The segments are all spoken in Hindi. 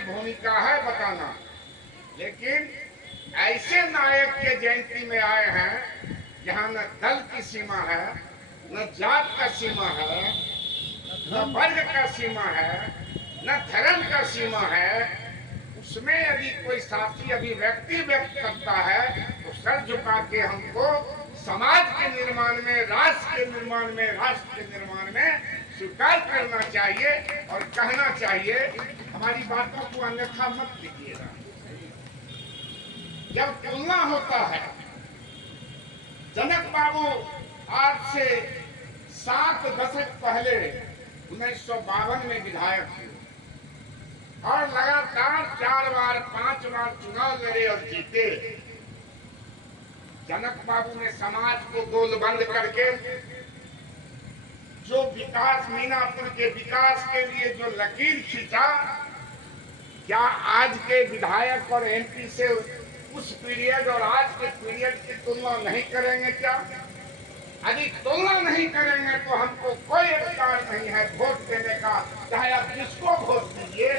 की भूमिका है बताना, लेकिन ऐसे नायक के जयंती में आए हैं जहां न दल की सीमा है, न जात का सीमा है, न वर्ग का सीमा है, न धर्म का सीमा है। उसमें यदि कोई साथी अभिव्यक्ति व्यक्त करता है तो सर झुका के हमको समाज के निर्माण में, राष्ट्र के निर्माण में, राष्ट्र के निर्माण में स्वीकार करना चाहिए और कहना चाहिए। हमारी बातों को अन्यथा मत लीजिएगा। जब तुलना होता है, जनक बाबू आज से 7 दशक पहले 1952 में विधायक हुए और लगातार 4 बार 5 बार चुनाव लड़े और जीते। जनक बाबू ने समाज को गोलबंद करके जो विकास, मीनापुर के विकास के लिए जो लकीर खींचा, क्या आज के विधायक और एमपी से उस पीरियड और आज के पीरियड की तुलना नहीं करेंगे क्या? यदि तुलना नहीं करेंगे तो हमको कोई अधिकार नहीं है वोट देने का, चाहे आप जिसको वोट दीजिए।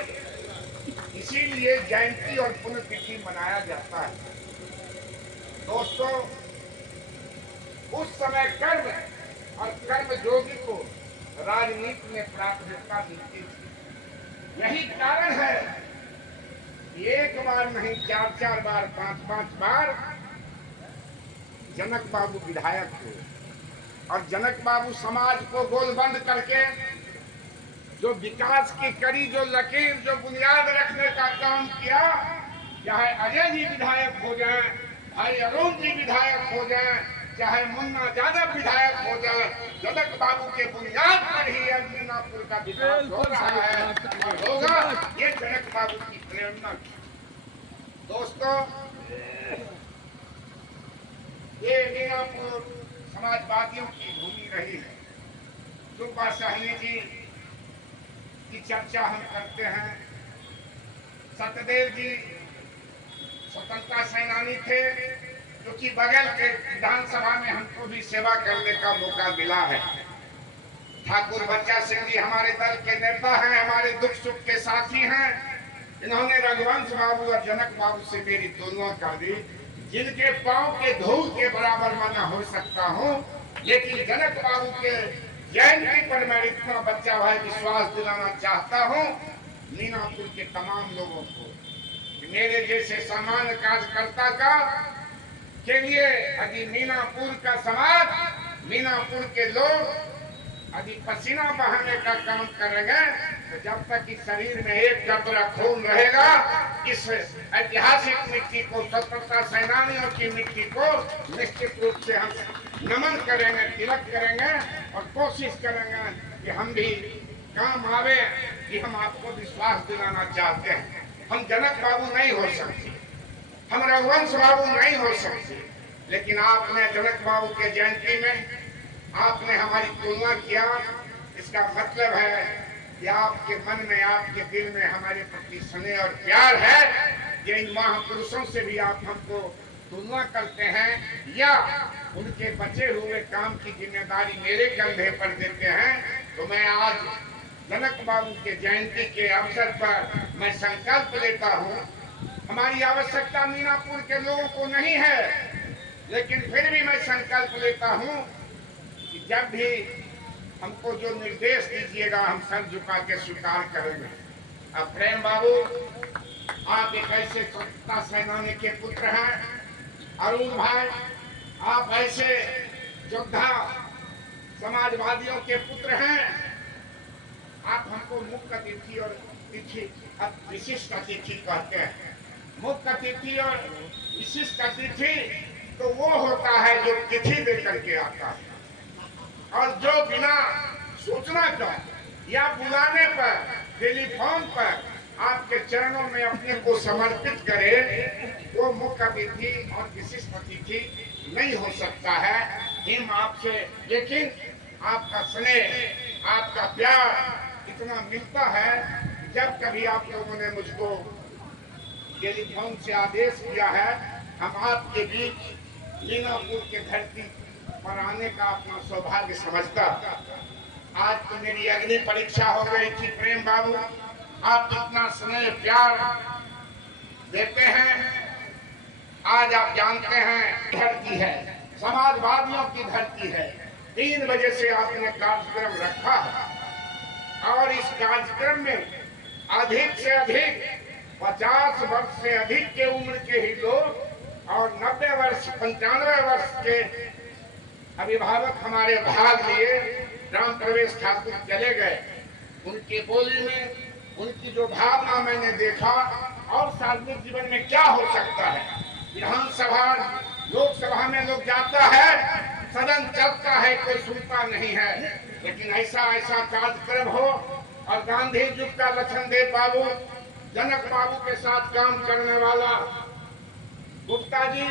इसीलिए जयंती और पुण्यतिथि मनाया जाता है। दोस्तों, उस समय कर्म और कर्म योगी को राजनीति में प्राथमिकता मिलती थी। यही कारण है कि 1 बार नहीं 4-4 बार, 5-5 बार जनक बाबू विधायक हुए और जनक बाबू समाज को गोलबंद करके जो विकास की कड़ी, जो लकीर, जो बुनियाद रखने का काम किया, चाहे अजय जी विधायक हो जाए, भाई अरुण जी विधायक हो जाए, चाहे मुन्ना यादव विधायक हो जाए, जनक बाबू के बुनियाद पर ही मीनापुर का विकास हो रहा है और होगा। ये जनक बाबू की प्रेरणा। दोस्तों, ये मीनापुर समाजवादियों की भूमि रही है। सुब्बा साहनी जी की चर्चा हम करते हैं। सतदेव जी स्वतंत्रता सेनानी थे, जो कि बगल के विधानसभा में हमको भी सेवा करने का मौका मिला है। ठाकुर बच्चा सिंह जी हमारे दल के नेता हैं, हमारे दुख सुख के साथी हैं। इन्होंने रघुवंश बाबू और जनक बाबू से मेरी तुलना कर दी। जिनके पांव के धूल के बराबर मैं न हो सकता हूँ, लेकिन जनक बाबू के जयंती पर मैं इतना बच्चा भाई विश्वास दिलाना चाहता हूँ मीनापुर के तमाम लोगों को, मेरे जैसे सामान्य कार्यकर्ता का के लिए यदि मीनापुर का समाज, मीनापुर के लोग यदि पसीना बहाने का काम करेंगे तो जब तक इस शरीर में एक कतरा खून रहेगा, इस ऐतिहासिक मिट्टी को, स्वतंत्रता सेनानियों की मिट्टी को निश्चित रूप से हम नमन करेंगे, तिलक करेंगे और कोशिश करेंगे कि हम भी काम आवे। कि हम आपको विश्वास दिलाना चाहते हैं, हम जनक बाबू नहीं हो सकते, हम रघुवंश बाबू नहीं हो सकते, लेकिन आपने जनक बाबू के जयंती में आपने हमारी तुलना किया। इसका मतलब है कि आपके मन में, आपके दिल में हमारे प्रति स्नेह और प्यार है। ये इन महापुरुषों से भी आप हमको तुलना करते हैं या उनके बचे हुए काम की जिम्मेदारी मेरे कंधे पर देते हैं। तो मैं आज जनक बाबू के जयंती के अवसर पर मैं संकल्प लेता हूँ। हमारी आवश्यकता मीनापुर के लोगों को नहीं है, लेकिन फिर भी मैं संकल्प लेता हूँ कि जब भी हमको जो निर्देश दीजिएगा हम सर झुका के स्वीकार करेंगे। अब प्रेम बाबू, आप एक ऐसे स्वतंत्रता सेनानी के पुत्र हैं। अरुण भाई, आप ऐसे योद्धा समाजवादियों के पुत्र हैं। आप हमको मुख्य अतिथि और विशिष्ट अतिथि कहते हैं। मुख्य अतिथि और विशिष्ट अतिथि तो वो होता है जो तिथि देकर के आता है और जो बिना सूचना का या बुलाने पर, टेलीफोन पर आपके चरणों में अपने को समर्पित करे, वो मुख्य अतिथि और विशिष्ट अतिथि नहीं हो सकता है। हम आपसे, लेकिन आपका स्नेह, आपका प्यार इतना मिलता है। जब कभी आप लोगों ने मुझको टेलीफोन से आदेश किया है, हम आपके बीच मीनापुर के धरती पर आने का अपना सौभाग्य समझता। आज तो मेरी अग्नि परीक्षा हो गई थी प्रेम बाबू, आप इतना स्नेह प्यार देते हैं। आज आप जानते हैं धरती है, समाजवादियों की धरती है। 3 बजे से आपने कार्यक्रम रखा है और इस कार्यक्रम में अधिक से अधिक 50 वर्ष से अधिक के उम्र के ही लोग और 90 वर्ष 95 वर्ष के अभिभावक हमारे भाग लिए। राम प्रवेश ठाकुर चले गए, उनकी बोली में उनकी जो भावना मैंने देखा। और सार्वजनिक जीवन में क्या हो सकता है, विधानसभा लोकसभा में लोग जाता है, सदन चलता है, कोई सुनता नहीं है, लेकिन ऐसा कार्यक्रम हो। और गांधी जी का लखनदेव बाबू, जनक बाबू के साथ काम करने वाला गुप्ता जी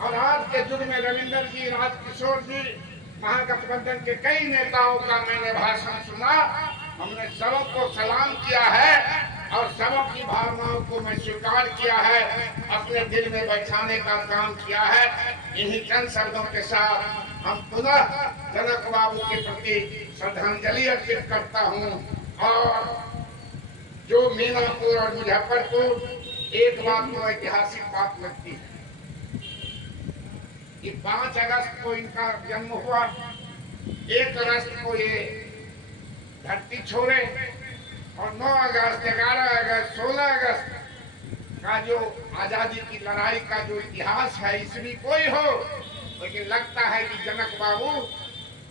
और आज के युग में रविंदर जी, राजकिशोर जी, महागठबंधन के कई नेताओं का मैंने भाषण सुना। हमने सबों को सलाम किया है और सबों की भावनाओं को मैं स्वीकार किया है, अपने दिल में बैठाने का काम किया है। इन्हीं चंद शब्दों के साथ हम पुनः जनक बाबू के प्रति श्रद्धांजलि अर्पित करता हूँ। और जो मीनापुर और मुजफ्फरपुर, एक बात तो ऐतिहासिक बात लगती है कि 5 अगस्त को इनका जन्म हुआ, 1 अगस्त को ये धरती छोड़े और 9 अगस्त, 11 अगस्त, 16 अगस्त का जो आजादी की लड़ाई का जो इतिहास है, इसमें कोई हो, लेकिन लगता है कि जनक बाबू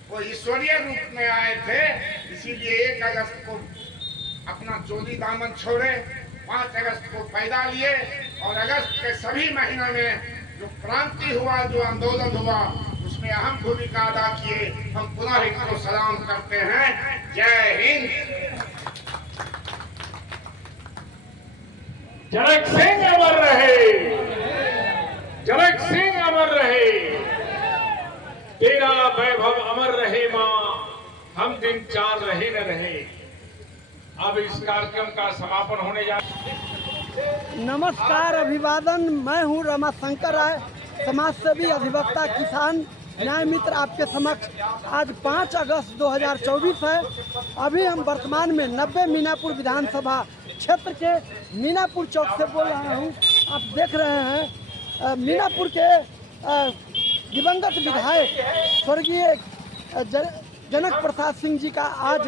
वो ईश्वरीय रूप में आए थे। इसीलिए 1 अगस्त को अपना चोली दामन छोड़े, 5 अगस्त को पैदा लिए और अगस्त के सभी महीनों में जो क्रांति हुआ, जो आंदोलन हुआ, उसमें अहम भूमिका अदा किए। हम पुनः इनको सलाम करते हैं। जय हिंद। जनक सिंह अमर रहे, जनक सिंह अमर रहे, तेरा वैभव अमर रहे माँ, हम दिन 4 रहे न रहे। अब इस कार्यक्रम का समापन होने जा। नमस्कार, अभिवादन। मैं हूं रमाशंकर राय, समाजसेवी, अधिवक्ता, किसान न्याय मित्र। आपके समक्ष आज 5 अगस्त 2024 है। अभी हम वर्तमान में 90 मीनापुर विधानसभा क्षेत्र के मीनापुर चौक से बोल रहा हूं। आप देख रहे हैं मीनापुर के दिवंगत विधायक स्वर्गीय जनक प्रसाद सिंह जी का आज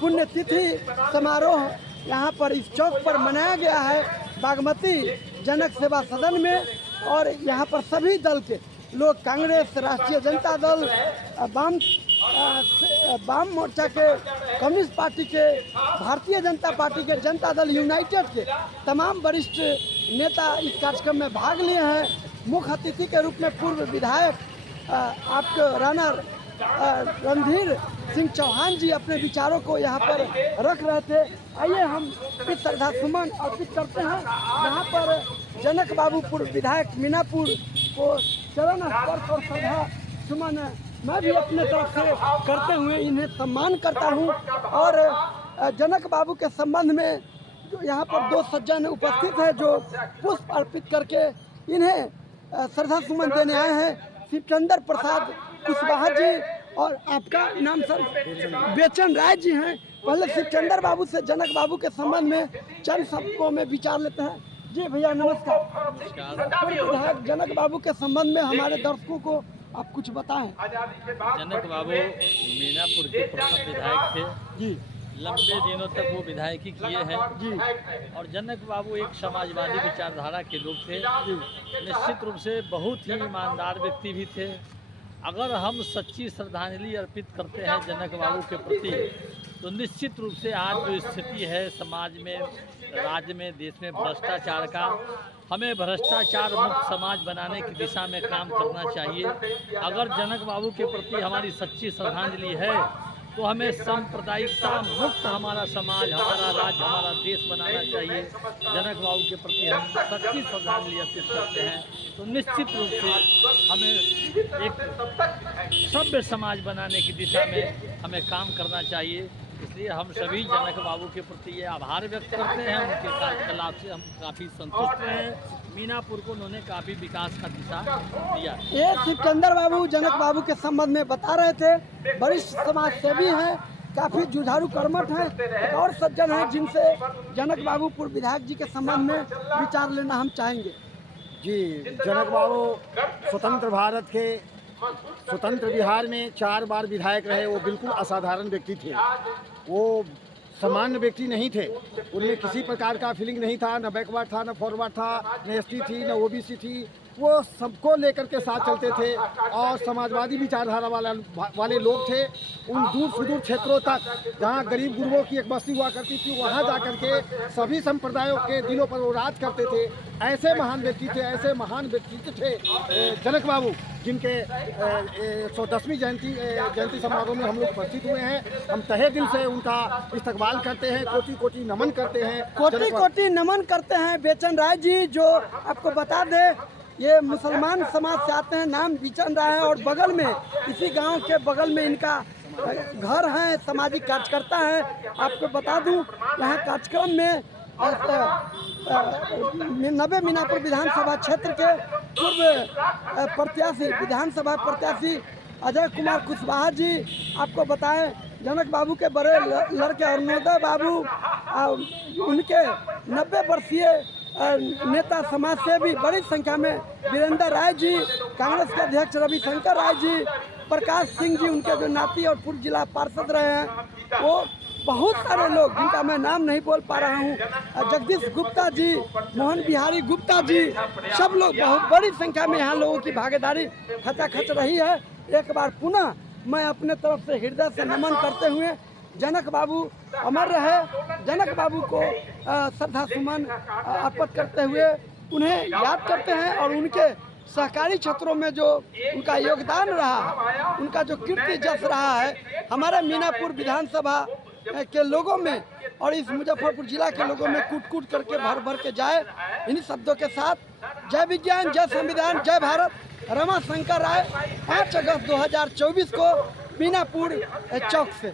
पुण्यतिथि समारोह यहाँ पर इस चौक पर मनाया गया है, बागमती जनक सेवा सदन में। और यहाँ पर सभी दल के लोग, कांग्रेस, राष्ट्रीय जनता दल, वाम मोर्चा के, कम्युनिस्ट पार्टी के, भारतीय जनता पार्टी के, जनता दल यूनाइटेड के तमाम वरिष्ठ नेता इस कार्यक्रम में भाग लिए हैं। मुख्य अतिथि के रूप में पूर्व विधायक आपके राणा रणधीर सिंह चौहान जी अपने विचारों को यहाँ पर रख रहे थे। आइए हम इस श्रद्धा सुमन अर्पित करते हैं। यहाँ पर जनक बाबू पूर्व विधायक मीनापुर को चरण स्पर्श और श्रद्धा सुमन मैं भी अपने तरफ से करते हुए इन्हें सम्मान करता हूँ। और जनक बाबू के संबंध में जो यहाँ पर 2 सज्जन उपस्थित हैं जो पुष्प अर्पित करके इन्हें श्रद्धा सुमन देने आए हैं। शिवचंद्र प्रसाद कुशवाहा जी और आपका नाम सर बेचन राय जी हैं। पहले शिवचंद्र बाबू से जनक बाबू के संबंध में चंद शब्दों में विचार लेते हैं। जी भैया नमस्कार। विधायक जनक बाबू के संबंध में हमारे दर्शकों को आप कुछ बताएं। जनक बाबू मीनापुर के प्रथम विधायक थे जी, लंबे दिनों तक वो विधायकी किए हैं जी। और जनक बाबू एक समाजवादी विचारधारा के लोग थे। निश्चित रूप से बहुत ही ईमानदार व्यक्ति भी थे। अगर हम सच्ची श्रद्धांजलि अर्पित करते हैं जनक बाबू के प्रति, तो निश्चित रूप से आज जो स्थिति है समाज में, राज्य में, देश में भ्रष्टाचार का, हमें भ्रष्टाचार मुक्त समाज बनाने की दिशा में काम करना चाहिए। अगर जनक बाबू के प्रति हमारी सच्ची श्रद्धांजलि है तो हमें सांप्रदायिकता मुक्त हमारा समाज, हमारा राज्य, हमारा देश बनाना चाहिए। जनक बाबू के प्रति हम सच्ची श्रद्धांजलि अर्पित करते हैं तो निश्चित रूप से हमें एक सभ्य समाज बनाने की दिशा में हमें काम करना चाहिए। इसलिए हम सभी जनक बाबू के प्रति ये आभार व्यक्त करते हैं। उनके कार्यकलाप से हम काफ़ी संतुष्ट हैं। मीनापुर को उन्होंने काफ़ी विकास का दिशा दिया। ये शिवचंद्र बाबू जनक बाबू के संबंध में बता रहे थे। वरिष्ठ समाज सेवी हैं, काफ़ी जुझारू कर्मठ हैं। एक और सज्जन हैं जिनसे जनक बाबू पूर्व विधायक जी के संबंध में विचार लेना हम चाहेंगे। जी, जनक बाबू स्वतंत्र भारत के स्वतंत्र बिहार में 4 बार विधायक रहे। वो बिल्कुल असाधारण व्यक्ति थे। वो सामान्य व्यक्ति नहीं थे। उनमें किसी प्रकार का फीलिंग नहीं था, न बैकवर्ड था, न फॉरवर्ड था, न एसटी थी, न ओबीसी थी। वो सबको लेकर के साथ चलते थे और समाजवादी विचारधारा वाले लोग थे। उन दूर सुदूर क्षेत्रों तक जहाँ गरीब गुरुओं की एक बस्ती हुआ करती थी, वहाँ जा कर के सभी संप्रदायों के दिलों पर वो राज करते थे। ऐसे महान व्यक्ति थे, ऐसे महान व्यक्तित्व थे जनक बाबू, जिनके 110वीं जयंती समारोह में हम लोग उपस्थित हुए हैं। हम तहे दिल से उनका इस्तकबाल करते हैं, कोटि कोटि नमन करते हैं। कोटि कोटि नमन करते हैं बेचन राय जी, जो आपको बता दें ये मुसलमान समाज से आते हैं, नाम बिचन राय है और बगल में इसी गांव के बगल में इनका घर है, सामाजिक कार्यकर्ता है। आपको बता दूं यहाँ कार्यक्रम में 90 मीनापुर विधानसभा क्षेत्र के पूर्व प्रत्याशी विधानसभा प्रत्याशी अजय कुमार कुशवाहा जी, आपको बताएं जनक बाबू के बड़े लड़के अरुणोदय बाबू, उनके 90 वर्षीय नेता समाज से भी बड़ी संख्या में वीरेंद्र राय जी, कांग्रेस के अध्यक्ष रविशंकर राय जी, प्रकाश सिंह जी उनके जो नाती और पूर्व जिला पार्षद रहे हैं, वो बहुत सारे लोग जिनका मैं नाम नहीं बोल पा रहा हूँ, जगदीश गुप्ता जी, मोहन बिहारी गुप्ता जी, सब लोग बहुत बड़ी संख्या में यहाँ लोगों की भागीदारी खचाखच रही है। एक बार पुनः मैं अपने तरफ से हृदय से नमन करते हुए जनक बाबू अमर रहे, जनक बाबू को श्रद्धा सुमन अर्पित करते हुए उन्हें याद करते हैं और उनके सहकारी क्षेत्रों में जो उनका योगदान रहा, उनका जो कीर्ति जस रहा है हमारे मीनापुर विधानसभा के लोगों में और इस मुजफ्फरपुर जिला के लोगों में कूट कूट करके भर भर के जाए। इन्हीं शब्दों के साथ जय विज्ञान, जय संविधान, जय भारत। रमा शंकर राय 5 अगस्त 2024 को मीनापुर चौक से।